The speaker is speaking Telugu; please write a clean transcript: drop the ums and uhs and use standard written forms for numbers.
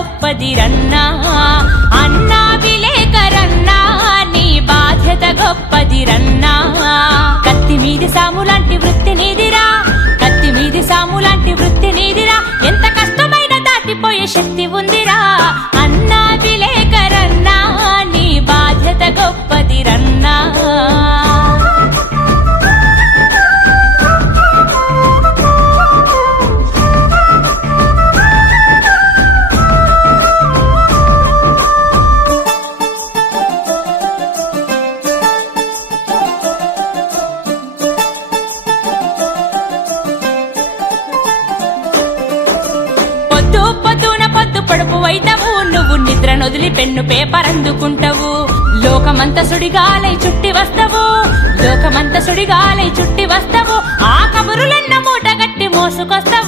గొప్పదిరన్నా అన్నా విలేకరన్నా నీ బాధ్యత గొప్పదిరన్నా కత్తి మీది సాములాంటి వృత్తి నీదిరా కత్తి మీది సాములాంటి వృత్తి నీదిరా ఎంత కష్టమైన దాటిపోయే శక్తి ఉందిరా అన్నా విలేకరన్నా నీ బాధ్యత గొప్పదిరన్నా పొద్దు పొడుపు వైతవు నువ్వు నిద్ర నొదిలి పెన్ను పేపర్ అందుకుంటావు లోకమంత సుడిగాలై చుట్టి వస్తావు లోకమంత సుడిగాలై చుట్టి వస్తావు ఆ కబురులన్న మూట గట్టి మోసుకొస్తావు